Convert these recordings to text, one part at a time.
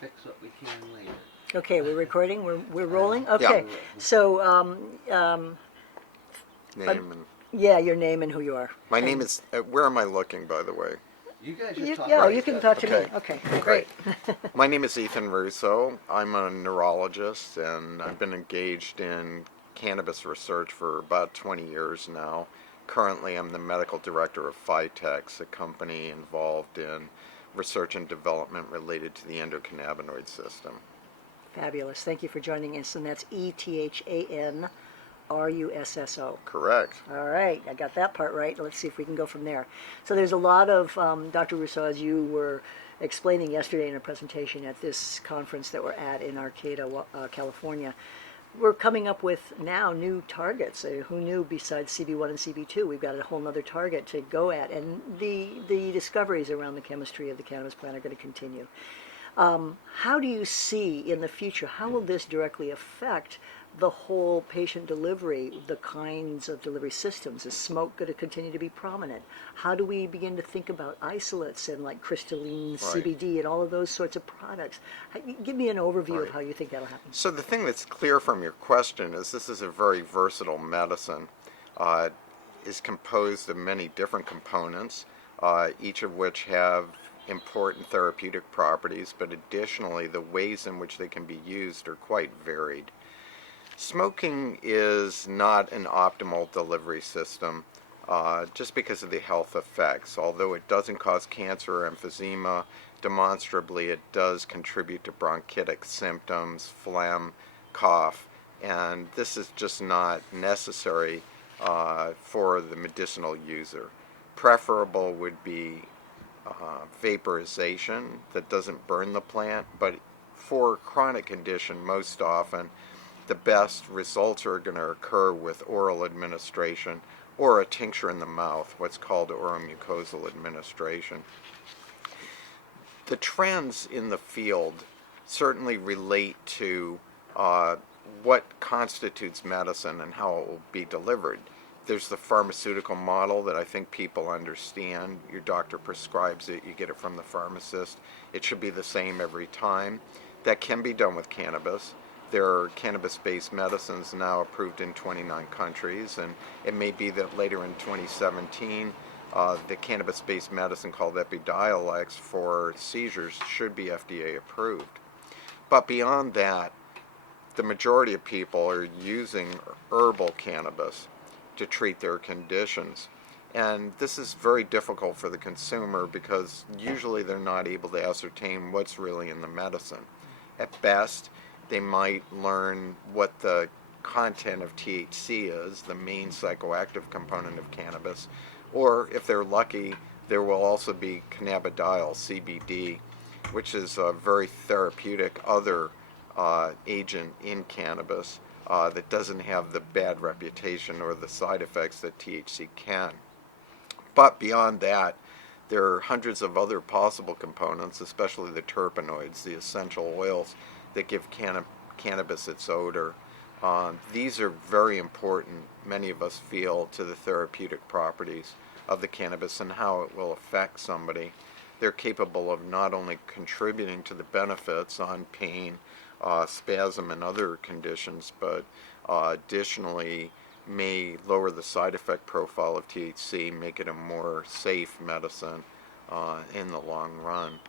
fix what we can later. Okay, we're recording. We're rolling. Yeah. Okay, so Name and yeah, your name and who you are. my name is. Where am I looking, by the way? You guys should You, talk. yeah, about you can that. talk to Okay. me. Okay, Great. great. My name is Ethan Russo. I'm a neurologist, and I've been engaged in cannabis research for about 20 years now. Currently, I'm the medical director of Phytex, a company involved in research and development related to the endocannabinoid system. Fabulous. Thank you for joining us, and that's ETHANRUSSO. Correct. All right, I got that part right. Let's see if we can go from there. So there's a lot of, Dr. Russo, as you were explaining yesterday in a presentation at this conference that we're at in Arcata, California, we're coming up with now new targets. Who knew besides CB1 and CB2, we've got a whole other target to go at. And the discoveries around the chemistry of the cannabis plant are going to continue. How do you see in the future, how will this directly affect the whole patient delivery, the kinds of delivery systems? Is smoke going to continue to be prominent? How do we begin to think about isolates and like crystalline CBD and all of those sorts of products? Give me an overview of how you think that'll happen. So the thing that's clear from your question is this is a very versatile medicine. It is composed of many different components, each of which have important therapeutic properties, but additionally the ways in which they can be used are quite varied. Smoking is not an optimal delivery system just because of the health effects. Although it doesn't cause cancer or emphysema, demonstrably it does contribute to bronchitic symptoms, phlegm, cough, and this is just not necessary for the medicinal user. Preferable would be vaporization that doesn't burn the plant, but for chronic condition, most often the best results are going to occur with oral administration or a tincture in the mouth, what's called oromucosal administration. The trends in the field certainly relate to what constitutes medicine and how it will be delivered. There's the pharmaceutical model that I think people understand. Your doctor prescribes it, you get it from the pharmacist. It should be the same every time. That can be done with cannabis. There are cannabis-based medicines now approved in 29 countries, and it may be that later in 2017, the cannabis-based medicine called Epidiolex for seizures should be FDA approved. But beyond that, the majority of people are using herbal cannabis to treat their conditions. And this is very difficult for the consumer because usually they're not able to ascertain what's really in the medicine. At best, they might learn what the content of THC is, the main psychoactive component of cannabis, or if they're lucky, there will also be cannabidiol, CBD, which is a very therapeutic other agent in cannabis that doesn't have the bad reputation or the side effects that THC can. But beyond that, there are hundreds of other possible components, especially the terpenoids, the essential oils that give cannabis its odor. These are very important, many of us feel, to the therapeutic properties of the cannabis and how it will affect somebody. They're capable of not only contributing to the benefits on pain, spasm, and other conditions, but additionally may lower the side effect profile of THC, make it a more safe medicine in the long run.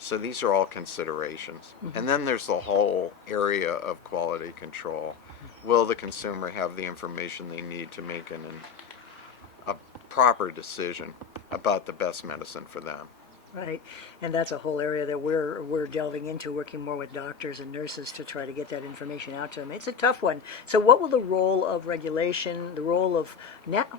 So these are all considerations. Mm-hmm. And then there's the whole area of quality control. Will the consumer have the information they need to make a proper decision about the best medicine for them? Right, and that's a whole area that we're delving into, working more with doctors and nurses to try to get that information out to them. It's a tough one. So what will the role of regulation, the role of,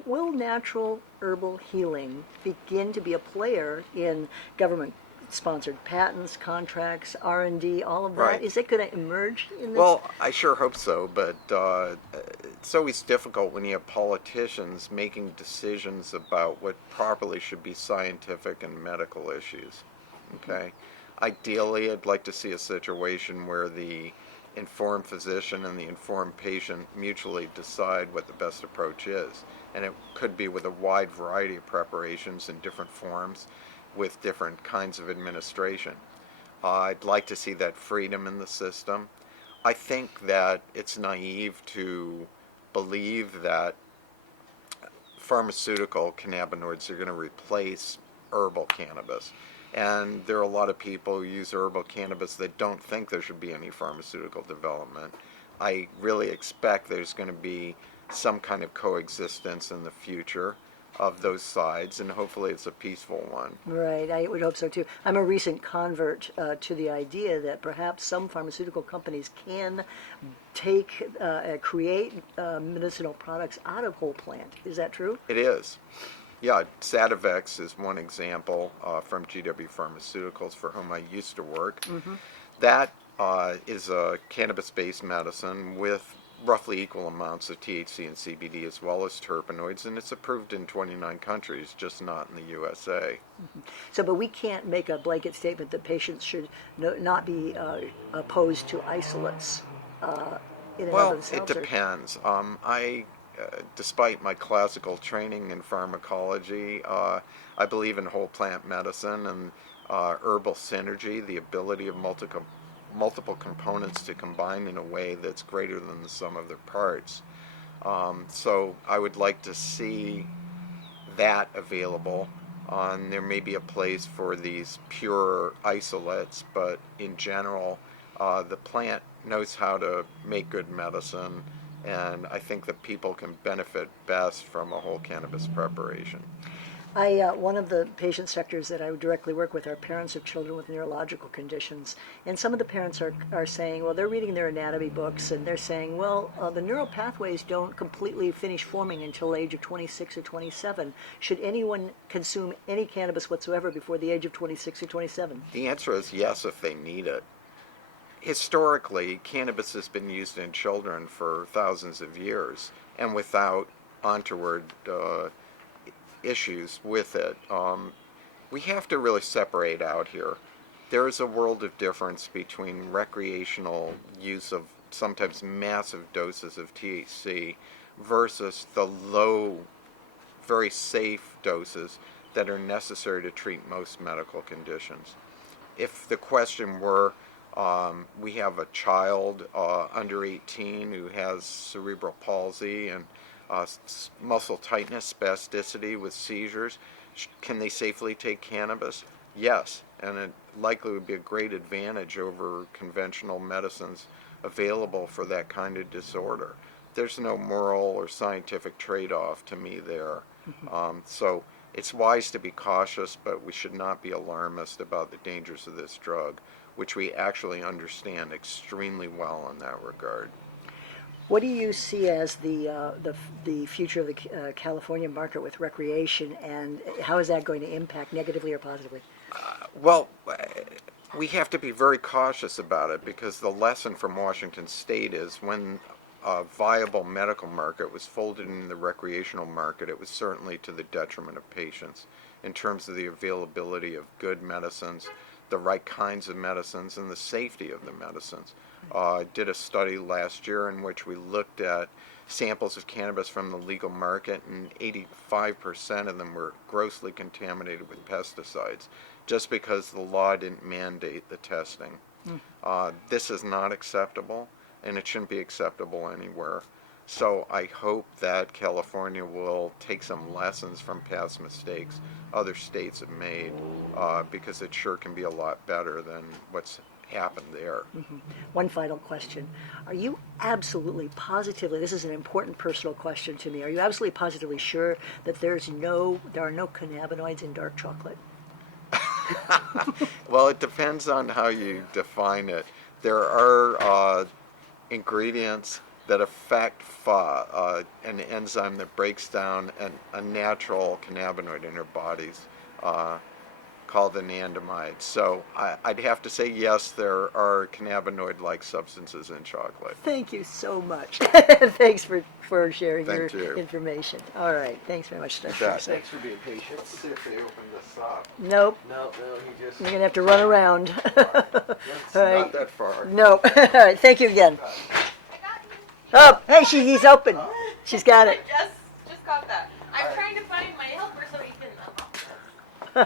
will natural herbal healing begin to be a player in government-sponsored patents, contracts, R&D, all of that? Right. Is it going to emerge in this? Well, I sure hope so, but it's always difficult when you have politicians making decisions about what properly should be scientific and medical issues. Okay? Ideally, I'd like to see a situation where the informed physician and the informed patient mutually decide what the best approach is. And it could be with a wide variety of preparations in different forms with different kinds of administration. I'd like to see that freedom in the system. I think that it's naive to believe that pharmaceutical cannabinoids are going to replace herbal cannabis. And there are a lot of people who use herbal cannabis that don't think there should be any pharmaceutical development. I really expect there's going to be some kind of coexistence in the future of those sides, and hopefully it's a peaceful one. Right, I would hope so too. I'm a recent convert to the idea that perhaps some pharmaceutical companies can create medicinal products out of whole plant. Is that true? It is. Yeah, Sativex is one example from GW Pharmaceuticals, for whom I used to work. That is a cannabis-based medicine with roughly equal amounts of THC and CBD as well as terpenoids, and it's approved in 29 countries, just not in the USA. So, but we can't make a blanket statement that patients should not be opposed to isolates in and of Well, themselves. it depends. Despite my classical training in pharmacology, I believe in whole plant medicine and herbal synergy, the ability of multiple components to combine in a way that's greater than the sum of their parts. So I would like to see that available. There may be a place for these pure isolates, but in general, the plant knows how to make good medicine, and I think that people can benefit best from a whole cannabis preparation. One of the patient sectors that I directly work with are parents of children with neurological conditions. And some of the parents are saying, well, they're reading their anatomy books and they're saying, well, the neural pathways don't completely finish forming until the age of 26 or 27. Should anyone consume any cannabis whatsoever before the age of 26 or 27? The answer is yes, if they need it. Historically, cannabis has been used in children for thousands of years and without untoward issues with it. We have to really separate out here. There is a world of difference between recreational use of sometimes massive doses of THC versus the low, very safe doses that are necessary to treat most medical conditions. If the question were, we have a child under 18 who has cerebral palsy and muscle tightness, spasticity with seizures, can they safely take cannabis? Yes, and it likely would be a great advantage over conventional medicines available for that kind of disorder. There's no moral or scientific trade-off to me there. So it's wise to be cautious, but we should not be alarmist about the dangers of this drug, which we actually understand extremely well in that regard. What do you see as the future of the California market with recreation, and how is that going to impact negatively or positively? Well, we have to be very cautious about it because the lesson from Washington State is when a viable medical market was folded in the recreational market, it was certainly to the detriment of patients in terms of the availability of good medicines, the right kinds of medicines, and the safety of the medicines. I did a study last year in which we looked at samples of cannabis from the legal market, and 85% of them were grossly contaminated with pesticides just because the law didn't mandate the testing. This is not acceptable, and it shouldn't be acceptable anywhere. So I hope that California will take some lessons from past mistakes other states have made, because it sure can be a lot better than what's happened there. One final question. Are you absolutely positively, this is an important personal question to me, are you absolutely positively sure that there are no cannabinoids in dark chocolate? Well, it depends on how you define it. There are ingredients that affect an enzyme that breaks down a natural cannabinoid in our bodies called anandamide. So I'd have to say yes, there are cannabinoid-like substances in chocolate. Thank you so much. Thanks for sharing Thank your you. information. All right. Thanks very much, Dr. bet. Russo. Thanks for being patient. Let's see if they open this up. Nope. No, he just. You're going to have to run around. It's All right. not that far. Nope. All right. Thank you again. Oh, hey, he's open. She's got it. I just got that. I'm trying to find my helper so he can unlock this.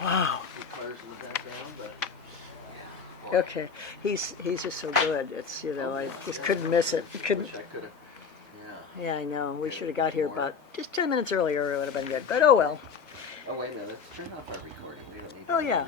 Wow. Requires in the background, but Okay. He's just so good. It's, you know, I just couldn't miss it. Couldn't. wish I could have. Yeah. Yeah, I know. We should have got here about just 10 minutes earlier. It would have been good. But oh well. Oh wait a minute. Let's turn off our recording. We don't need. Oh to yeah.